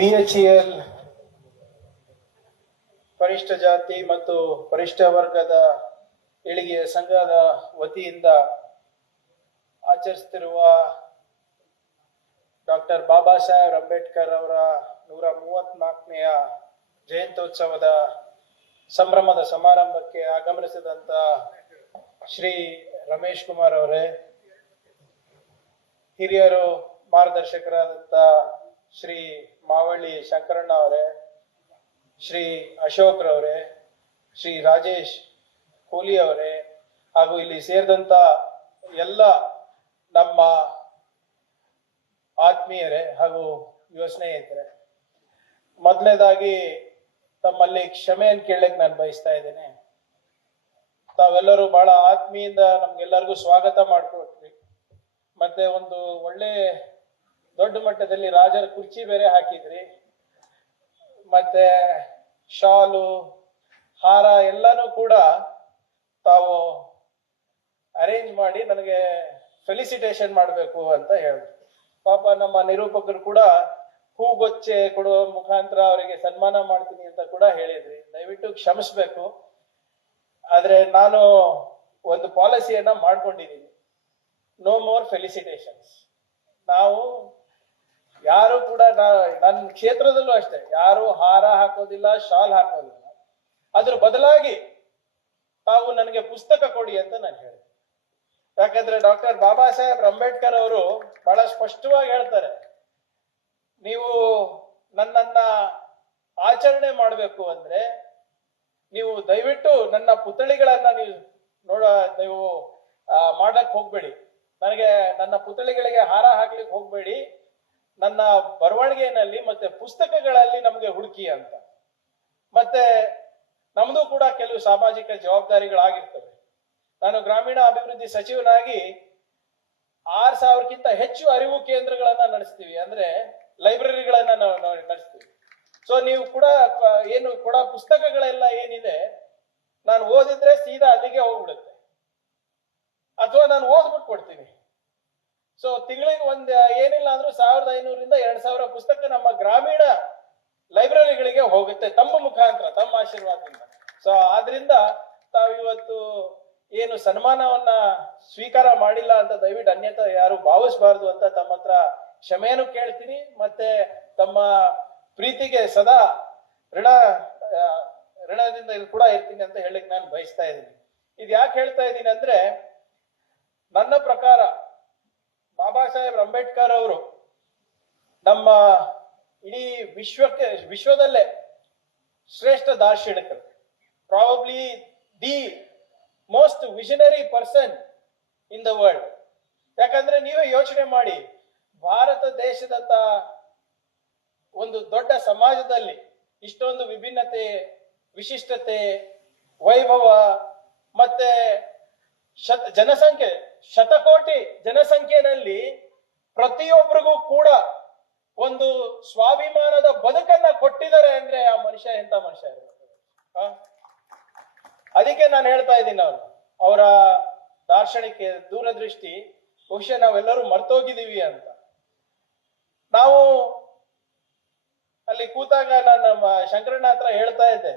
BHEL ಪರಿಷ್ಠ ಜಾತಿ ಮತ್ತು ಪರಿಷ್ಠ ವರ್ಗದ ಏಳಿಗೆಯ ಸಂಘದ ವತಿಯಿಂದ ಆಚರಿಸುತ್ತಿರುವ ಡಾಕ್ಟರ್ ಬಾಬಾ ಸಾಹೇಬ್ ಅಂಬೇಡ್ಕರ್ ಅವರ 134ನೇ ಜಯಂತ್ಯೋತ್ಸವದ ಸಂಭ್ರಮದ ಸಮಾರಂಭಕ್ಕೆ ಆಗಮಿಸಿದಂತ ಶ್ರೀ ರಮೇಶ್ ಕುಮಾರ್ ಅವರೇ, ಹಿರಿಯರು ಮಾರ್ಗದರ್ಶಕರಾದಂತ ಶ್ರೀ ಮಾವಳ್ಳಿ ಶಂಕರಣ್ಣ ಅವರೇ, ಶ್ರೀ ಅಶೋಕ್ ರವರೇ, ಶ್ರೀ ರಾಜೇಶ್ ಕೂಲಿ ಅವರೇ, ಹಾಗೂ ಇಲ್ಲಿ ಸೇರಿದಂತ ಎಲ್ಲ ನಮ್ಮ ಆತ್ಮೀಯರೇ ಹಾಗೂ ಯುವ ಸ್ನೇಹಿತರೆ, ಮೊದಲನೇದಾಗಿ ತಮ್ಮಲ್ಲಿ ಕ್ಷಮೆಯನ್ನು ಕೇಳಲಿಕ್ಕೆ ನಾನು ಬಯಸ್ತಾ ಇದ್ದೇನೆ. ತಾವೆಲ್ಲರೂ ಬಹಳ ಆತ್ಮೀಯಿಂದ ನಮ್ಗೆಲ್ಲರಿಗೂ ಸ್ವಾಗತ ಮಾಡಿಕೊಟ್ರಿ. ಮತ್ತೆ ಒಂದು ಒಳ್ಳೆ ದೊಡ್ಡ ಮಟ್ಟದಲ್ಲಿ ರಾಜರ ಕುರ್ಚಿ ಬೇರೆ ಹಾಕಿದ್ರಿ. ಮತ್ತೆ ಶಾಲು, ಹಾರ ಎಲ್ಲಾನು ಕೂಡ ತಾವು ಅರೇಂಜ್ ಮಾಡಿ ನನಗೆ ಫೆಲಿಸಿಟೇಷನ್ ಮಾಡಬೇಕು ಅಂತ ಹೇಳಿದ್ರು. ಪಾಪ ನಮ್ಮ ನಿರೂಪಕರು ಕೂಡ ಹೂಗೊಚ್ಚೆ ಕೊಡುವ ಮುಖಾಂತರ ಅವರಿಗೆ ಸನ್ಮಾನ ಮಾಡ್ತೀನಿ ಅಂತ ಕೂಡ ಹೇಳಿದ್ರಿ. ದಯವಿಟ್ಟು ಕ್ಷಮಿಸ್ಬೇಕು. ಆದ್ರೆ ನಾನು ಒಂದು ಪಾಲಿಸಿಯನ್ನ ಮಾಡ್ಕೊಂಡಿದ್ದೀನಿ, ನೋ ಮೋರ್ ಫೆಲಿಸಿಟೇಷನ್ಸ್. ನಾವು ಯಾರು ಕೂಡ ನನ್ನ ಕ್ಷೇತ್ರದಲ್ಲೂ ಅಷ್ಟೇ ಯಾರು ಹಾರ ಹಾಕೋದಿಲ್ಲ, ಶಾಲ್ ಹಾಕೋದಿಲ್ಲ. ಅದ್ರ ಬದಲಾಗಿ ತಾವು ನನಗೆ ಪುಸ್ತಕ ಕೊಡಿ ಅಂತ ನಾನು ಹೇಳಿದೆ. ಯಾಕಂದ್ರೆ ಡಾಕ್ಟರ್ ಬಾಬಾ ಸಾಹೇಬ್ ಅಂಬೇಡ್ಕರ್ ಅವರು ಬಹಳ ಸ್ಪಷ್ಟವಾಗಿ ಹೇಳ್ತಾರೆ, ನೀವು ನನ್ನನ್ನ ಆಚರಣೆ ಮಾಡಬೇಕು ಅಂದ್ರೆ ನೀವು ದಯವಿಟ್ಟು ನನ್ನ ಪುತ್ಥಳಿಗಳನ್ನ ನೀವು ಮಾಡಕ್ ಹೋಗ್ಬೇಡಿ. ನನಗೆ ನನ್ನ ಪುತ್ಥಳಿಗಳಿಗೆ ಹಾರ ಹಾಕ್ಲಿಕ್ಕೆ ಹೋಗ್ಬೇಡಿ. ನನ್ನ ಬರವಣಿಗೆಯಲ್ಲಿ ಮತ್ತೆ ಪುಸ್ತಕಗಳಲ್ಲಿ ನಮಗೆ ಹುಡುಕಿ ಅಂತ. ಮತ್ತೆ ನಮ್ದು ಕೂಡ ಕೆಲವು ಸಾಮಾಜಿಕ ಜವಾಬ್ದಾರಿಗಳಾಗಿರ್ತವೆ. ನಾನು ಗ್ರಾಮೀಣ ಅಭಿವೃದ್ಧಿ ಸಚಿವನಾಗಿ 6,000ಕ್ಕಿಂತ ಹೆಚ್ಚು ಅರಿವು ಕೇಂದ್ರಗಳನ್ನ ನಡೆಸ್ತೀವಿ, ಅಂದ್ರೆ ಲೈಬ್ರರಿಗಳನ್ನ ನಾವು ನಡೆಸ್ತೀವಿ. ಸೊ ನೀವು ಕೂಡ ಏನು ಕೂಡ ಪುಸ್ತಕಗಳೆಲ್ಲ ಏನಿದೆ, ನಾನು ಓದಿದ್ರೆ ಸೀದಾ ಅಲ್ಲಿಗೆ ಹೋಗ್ಬಿಡುತ್ತೆ, ಅಥವಾ ನಾನು ಓದ್ಬಿಟ್ಟು ಕೊಡ್ತೀನಿ. ಸೊ ತಿಂಗಳಿಗೆ ಏನಿಲ್ಲ ಅಂದ್ರೂ 1,500ರಿಂದ 2,000 ಪುಸ್ತಕ ನಮ್ಮ ಗ್ರಾಮೀಣ ಲೈಬ್ರರಿಗಳಿಗೆ ಹೋಗುತ್ತೆ ತಮ್ಮ ಮುಖಾಂತರ, ತಮ್ಮ ಆಶೀರ್ವಾದದಿಂದ. ಸೊ ಆದ್ರಿಂದ ತಾವಿವತ್ತು ಏನು ಸನ್ಮಾನವನ್ನ ಸ್ವೀಕಾರ ಮಾಡಿಲ್ಲ ಅಂತ ದಯವಿಟ್ಟು ಅನ್ಯತಾ ಯಾರು ಭಾವಿಸಬಾರ್ದು ಅಂತ ತಮ್ಮ ಹತ್ರ ಕ್ಷಮೆಯನ್ನು ಕೇಳ್ತೀನಿ. ಮತ್ತೆ ತಮ್ಮ ಪ್ರೀತಿಗೆ ಸದಾ ಋಣದಿಂದ ಕೂಡ ಇರ್ತೀನಿ ಅಂತ ಹೇಳಿಕ್ ನಾನು ಬಯಸ್ತಾ ಇದ್ದೀನಿ. ಇದು ಯಾಕೆ ಹೇಳ್ತಾ ಇದ್ದೀನಿ ಅಂದ್ರೆ, ನನ್ನ ಪ್ರಕಾರ ಬಾಬಾ ಸಾಹೇಬ್ ಅಂಬೇಡ್ಕರ್ ಅವರು ನಮ್ಮ ಇಡೀ ವಿಶ್ವದಲ್ಲೇ ಶ್ರೇಷ್ಠ ದಾರ್ಶನಿಕರು, probably the most visionary person in the world. ಯಾಕಂದ್ರೆ ನೀವೇ ಯೋಚನೆ ಮಾಡಿ, ಭಾರತ ದೇಶದಂತ ಒಂದು ದೊಡ್ಡ ಸಮಾಜದಲ್ಲಿ ಇಷ್ಟೊಂದು ವಿಭಿನ್ನತೆ, ವಿಶಿಷ್ಟತೆ, ವೈಭವ, ಮತ್ತೆ ಜನಸಂಖ್ಯೆ, ಶತಕೋಟಿ ಜನಸಂಖ್ಯೆಯಲ್ಲಿ ಪ್ರತಿಯೊಬ್ಬರಿಗೂ ಕೂಡ ಒಂದು ಸ್ವಾಭಿಮಾನದ ಬದುಕನ್ನ ಕೊಟ್ಟಿದ್ದಾರೆ ಅಂದ್ರೆ ಆ ಮನುಷ್ಯ ಎಂತ ಮನುಷ್ಯ ಇರಬೇಕು. ಅದಕ್ಕೆ ನಾನು ಹೇಳ್ತಾ ಇದ್ದೀನಿ, ಅವರ ದಾರ್ಶನಿಕ ದೂರದೃಷ್ಟಿ ಬಹುಶಃ ನಾವೆಲ್ಲರೂ ಮರ್ತೋಗಿದ್ದೀವಿ ಅಂತ. ನಾವು ಅಲ್ಲಿ ಕೂತಾಗ ನಾನು ನಮ್ಮ ಶಂಕರಣ್ಣ ಹತ್ರ ಹೇಳ್ತಾ ಇದ್ದೆ,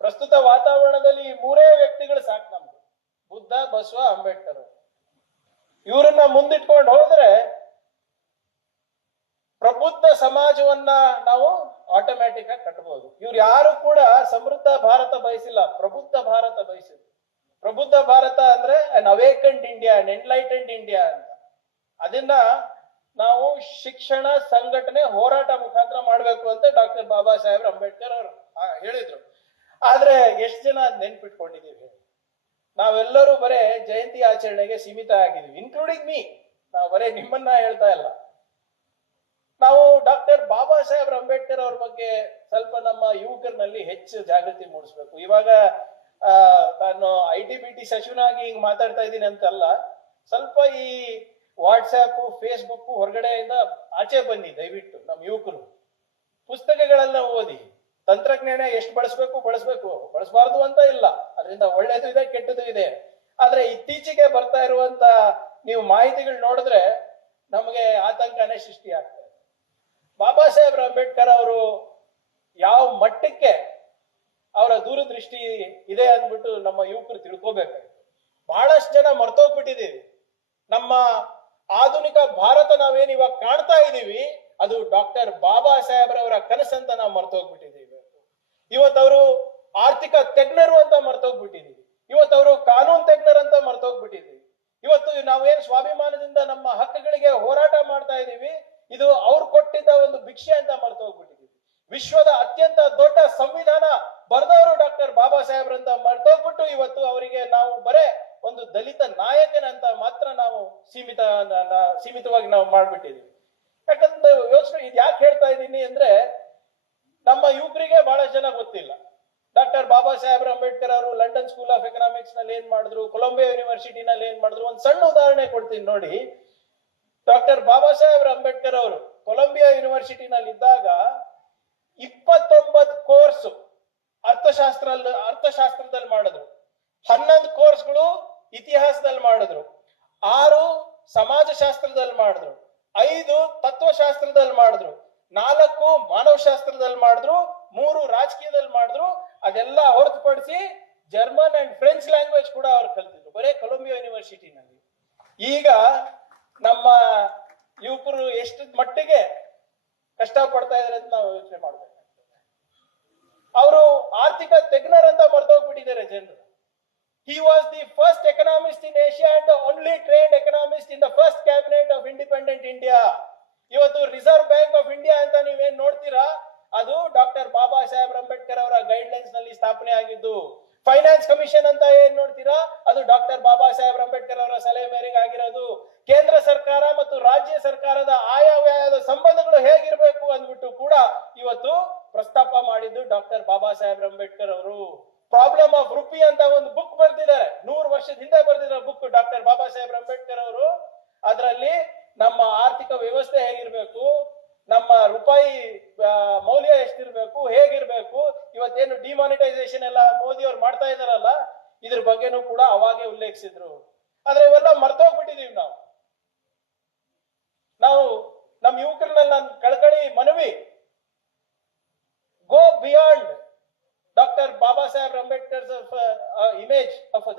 ಪ್ರಸ್ತುತ ವಾತಾವರಣದಲ್ಲಿ ಈ 3 ವ್ಯಕ್ತಿಗಳು ಸಾಕು ನಮ್ಗೆ, ಬುದ್ಧ, ಬಸವ, ಅಂಬೇಡ್ಕರ್. ಇವರನ್ನ ಮುಂದಿಟ್ಕೊಂಡು ಹೋದ್ರೆ ಪ್ರಬುದ್ಧ ಸಮಾಜವನ್ನ ನಾವು ಆಟೋಮ್ಯಾಟಿಕ್ ಆಗಿ ಕಟ್ಟಬಹುದು. ಇವ್ರು ಯಾರು ಕೂಡ ಸಮೃದ್ಧ ಭಾರತ ಬಯಸಿಲ್ಲ, ಪ್ರಬುದ್ಧ ಭಾರತ ಬಯಸಿದ್ರು. ಪ್ರಬುದ್ಧ ಭಾರತ ಅಂದ್ರೆ ಅನ್ ಅವೇಕನ್ಡ್ ಇಂಡಿಯಾ, ಅನ್ ಎನ್ಲೈಟೆಂಡ್ ಇಂಡಿಯಾ ಅಂತ. ಅದನ್ನ ನಾವು ಶಿಕ್ಷಣ, ಸಂಘಟನೆ, ಹೋರಾಟ ಮುಖಾಂತರ ಮಾಡ್ಬೇಕು ಅಂತ ಡಾಕ್ಟರ್ ಬಾಬಾ ಸಾಹೇಬ್ ಅಂಬೇಡ್ಕರ್ ಅವರು ಹೇಳಿದ್ರು. ಆದ್ರೆ ಎಷ್ಟು ಜನ ನೆನ್ಪಿಟ್ಕೊಂಡಿದೀವಿ? ನಾವೆಲ್ಲರೂ ಬರೇ ಜಯಂತಿ ಆಚರಣೆಗೆ ಸೀಮಿತ ಆಗಿದ್ವಿ, ಇನ್ಕ್ಲೂಡಿಂಗ್ ಮೀ. ನಾವು ಬರೇ ನಿಮ್ಮನ್ನ ಹೇಳ್ತಾ ಇಲ್ಲ. ನಾವು ಡಾಕ್ಟರ್ ಬಾಬಾ ಸಾಹೇಬ್ ಅಂಬೇಡ್ಕರ್ ಅವ್ರ ಬಗ್ಗೆ ಸ್ವಲ್ಪ ನಮ್ಮ ಯುವಕರಲ್ಲಿ ಹೆಚ್ಚು ಜಾಗೃತಿ ಮೂಡಿಸ್ಬೇಕು. ಇವಾಗ ನಾನು ITBT ಸಚಿವನಾಗಿ ಹಿಂಗ್ ಮಾತಾಡ್ತಾ ಇದ್ದೀನಿ ಅಂತಲ್ಲ, ಸ್ವಲ್ಪ ಈ ವಾಟ್ಸ್ಆಪ್, ಫೇಸ್ಬುಕ್ ಹೊರಗಡೆಯಿಂದ ಆಚೆ ಬನ್ನಿ. ದಯವಿಟ್ಟು ನಮ್ಮ ಯುವಕರು ಪುಸ್ತಕಗಳೆಲ್ಲ ಓದಿ. ತಂತ್ರಜ್ಞಾನ ಎಷ್ಟು ಬಳಸಬೇಕು, ಬಳಸಬಾರ್ದು ಅಂತ ಇಲ್ಲ, ಅದರಿಂದ ಒಳ್ಳೇದು ಇದೆ, ಕೆಟ್ಟದ್ದು ಇದೆ. ಆದ್ರೆ ಇತ್ತೀಚೆಗೆ ಬರ್ತಾ ಇರುವಂತ ನೀವು ಮಾಹಿತಿಗಳು ನೋಡಿದ್ರೆ ನಮಗೆ ಆತಂಕನೇ ಸೃಷ್ಟಿ ಆಗ್ತದೆ. ಬಾಬಾ ಸಾಹೇಬ್ ಅಂಬೇಡ್ಕರ್ ಅವರು ಯಾವ ಮಟ್ಟಕ್ಕೆ ಅವರ ದೂರದೃಷ್ಟಿ ಇದೆ ಅಂದ್ಬಿಟ್ಟು ನಮ್ಮ ಯುವಕರು ತಿಳ್ಕೋಬೇಕಾಯ್ತು. ಬಹಳಷ್ಟು ಜನ ಮರ್ತೋಗ್ಬಿಟ್ಟಿದೀವಿ. ನಮ್ಮ ಆಧುನಿಕ ಭಾರತ ನಾವೇನ್ ಇವಾಗ ಕಾಣ್ತಾ ಇದೀವಿ ಅದು ಡಾಕ್ಟರ್ ಬಾಬಾ ಸಾಹೇಬ್ರವರ ಕನಸಂತ ನಾವು ಮರ್ತೋಗ್ಬಿಟ್ಟಿದೀವಿ. ಇವತ್ತವರು ಆರ್ಥಿಕ ತಜ್ಞರು ಅಂತ ಮರ್ತೋಗ್ಬಿಟ್ಟಿದೀವಿ. ಇವತ್ತವರು ಕಾನೂನು ತಜ್ಞರು ಅಂತ ಮರ್ತೋಗ್ಬಿಟ್ಟಿದೀವಿ. ಇವತ್ತು ನಾವೇನ್ ಸ್ವಾಭಿಮಾನದಿಂದ ನಮ್ಮ ಹಕ್ಕುಗಳಿಗೆ ಹೋರಾಟ ಮಾಡ್ತಾ ಇದೀವಿ, ಇದು ಅವ್ರು ಕೊಟ್ಟಿದ್ದ ಒಂದು ಭಿಕ್ಷೆ ಅಂತ ಮರ್ತೋಗ್ಬಿಟ್ಟಿದೀವಿ. ವಿಶ್ವದ ಅತ್ಯಂತ ದೊಡ್ಡ ಸಂವಿಧಾನ ಬರೆದವರು ಡಾಕ್ಟರ್ ಬಾಬಾ ಸಾಹೇಬ್ರಂತ ಮರ್ತೋಗ್ಬಿಟ್ಟು ಇವತ್ತು ಅವರಿಗೆ ನಾವು ಬರೇ ಒಂದು ದಲಿತ ನಾಯಕನಂತ ಮಾತ್ರ ನಾವು ಸೀಮಿತವಾಗಿ ನಾವು ಮಾಡ್ಬಿಟ್ಟಿದೀವಿ. ಯಾಕಂದ್ರೆ ಯೋಚನೆ ಇದು ಯಾಕೆ ಹೇಳ್ತಾ ಇದ್ದೀನಿ ಅಂದ್ರೆ, ನಮ್ಮ ಯುವಕರಿಗೆ ಬಹಳ ಜನ ಗೊತ್ತಿಲ್ಲ. ಡಾಕ್ಟರ್ ಬಾಬಾ ಸಾಹೇಬ್ ಅಂಬೇಡ್ಕರ್ ಅವರು ಲಂಡನ್ ಸ್ಕೂಲ್ ಆಫ್ ಎಕನಾಮಿಕ್ಸ್ ನಲ್ಲಿ ಏನ್ ಮಾಡಿದ್ರು, ಕೊಲಂಬಿಯಾ ಯೂನಿವರ್ಸಿಟಿನಲ್ಲಿ ಏನ್ ಮಾಡಿದ್ರು, ಒಂದ್ ಸಣ್ಣ ಉದಾಹರಣೆ ಕೊಡ್ತೀನಿ ನೋಡಿ. ಡಾಕ್ಟರ್ ಬಾಬಾ ಸಾಹೇಬ್ ಅಂಬೇಡ್ಕರ್ ಅವರು ಕೊಲಂಬಿಯಾ ಯೂನಿವರ್ಸಿಟಿನಲ್ಲಿ ಇದ್ದಾಗ 29 ಕೋರ್ಸ್ ಅರ್ಥಶಾಸ್ತ್ರದಲ್ಲಿ ಮಾಡಿದ್ರು, 11 ಕೋರ್ಸ್ಗಳು ಇತಿಹಾಸದಲ್ಲಿ ಮಾಡಿದ್ರು, 6 ಸಮಾಜಶಾಸ್ತ್ರದಲ್ಲಿ ಮಾಡಿದ್ರು, 5 ತತ್ವಶಾಸ್ತ್ರದಲ್ಲಿ ಮಾಡಿದ್ರು, 4 ಮಾನವಶಾಸ್ತ್ರದಲ್ಲಿ ಮಾಡಿದ್ರು, 3 ರಾಜಕೀಯದಲ್ಲಿ ಮಾಡಿದ್ರು. ಅದೆಲ್ಲ ಹೊರತುಪಡಿಸಿ ಜರ್ಮನ್ ಅಂಡ್ ಫ್ರೆಂಚ್ ಲ್ಯಾಂಗ್ವೇಜ್ ಕೂಡ ಅವ್ರು ಕಲ್ತಿದ್ರು ಬರೇ ಕೊಲಂಬಿಯಾ ಯೂನಿವರ್ಸಿಟಿನಲ್ಲಿ. ಈಗ ನಮ್ಮ ಯುವಕರು ಎಷ್ಟು ಮಟ್ಟಿಗೆ ಕಷ್ಟ ಪಡ್ತಾ ಇದಾರೆ ಅಂತ ನಾವು ಯೋಚನೆ ಮಾಡ್ಬೇಕಾಗ್ತದೆ. ಅವರು ಆರ್ಥಿಕ ತಜ್ಞರಂತ ಮರ್ತೋಗ್ಬಿಟ್ಟಿದ್ದಾರೆ ಜನರು. He was the first economist in Asia and the only trained economist in the first cabinet of independent India. ಇವತ್ತು ರಿಸರ್ವ್ ಬ್ಯಾಂಕ್ ಆಫ್ ಇಂಡಿಯಾ ಅಂತ ನೀವೇನ್ ನೋಡ್ತೀರಾ, ಅದು ಡಾಕ್ಟರ್ ಬಾಬಾ ಸಾಹೇಬ್ ಅಂಬೇಡ್ಕರ್ ಅವರ ಗೈಡ್ಲೈನ್ಸ್ ನಲ್ಲಿ ಸ್ಥಾಪನೆ ಆಗಿದ್ದು. ಫೈನಾನ್ಸ್ ಕಮಿಷನ್ ಅಂತ ಏನ್ ನೋಡ್ತೀರಾ, ಅದು ಡಾಕ್ಟರ್ ಬಾಬಾ ಸಾಹೇಬ್ ಅಂಬೇಡ್ಕರ್ ಅವರ ಸಲಹೆ ಮೇರೆಗೆ ಆಗಿರೋದು. ಕೇಂದ್ರ ಸರ್ಕಾರ ಮತ್ತು ರಾಜ್ಯ ಸರ್ಕಾರದ ಆಯವ್ಯಯದ ಸಂಬಂಧಗಳು ಹೇಗಿರ್ಬೇಕು ಅಂದ್ಬಿಟ್ಟು ಕೂಡ ಇವತ್ತು ಪ್ರಸ್ತಾಪ ಮಾಡಿದ್ದು ಡಾಕ್ಟರ್ ಬಾಬಾ ಸಾಹೇಬ್ ಅಂಬೇಡ್ಕರ್ ಅವರು. ಪ್ರಾಬ್ಲಮ್ ಆಫ್ ರುಪಿ ಅಂತ ಒಂದು ಬುಕ್ ಬರ್ದಿದ್ದಾರೆ, 100 ವರ್ಷದ ಹಿಂದೆ ಬರ್ದಿರೋ ಬುಕ್ ಡಾಕ್ಟರ್ ಬಾಬಾ ಸಾಹೇಬ್ ಅಂಬೇಡ್ಕರ್ ಅವರು. ಅದರಲ್ಲಿ ನಮ್ಮ ಆರ್ಥಿಕ ವ್ಯವಸ್ಥೆ ಹೇಗಿರ್ಬೇಕು, ನಮ್ಮ ರೂಪಾಯಿ ಮೌಲ್ಯ ಎಷ್ಟಿರ್ಬೇಕು, ಹೇಗಿರ್ಬೇಕು, ಇವತ್ತೇನು ಡಿಮಾನಿಟೈಸೇಷನ್ ಎಲ್ಲ ಮೋದಿ ಅವ್ರು ಮಾಡ್ತಾ ಇದಾರಲ್ಲ, ಇದ್ರ ಬಗ್ಗೆನೂ ಕೂಡ ಅವಾಗೆ ಉಲ್ಲೇಖಿಸಿದ್ರು. ಆದ್ರೆ ಇವೆಲ್ಲ ಮರ್ತೋಗ್ಬಿಟ್ಟಿದೀವಿ ನಾವು ನಮ್ಮ ಯುವಕರನ್ನೆಲ್ಲ ನನ್ನ ಕಳಕಳಿ ಮನವಿ, go beyond doctor Baba Saheb Ambedkar image of a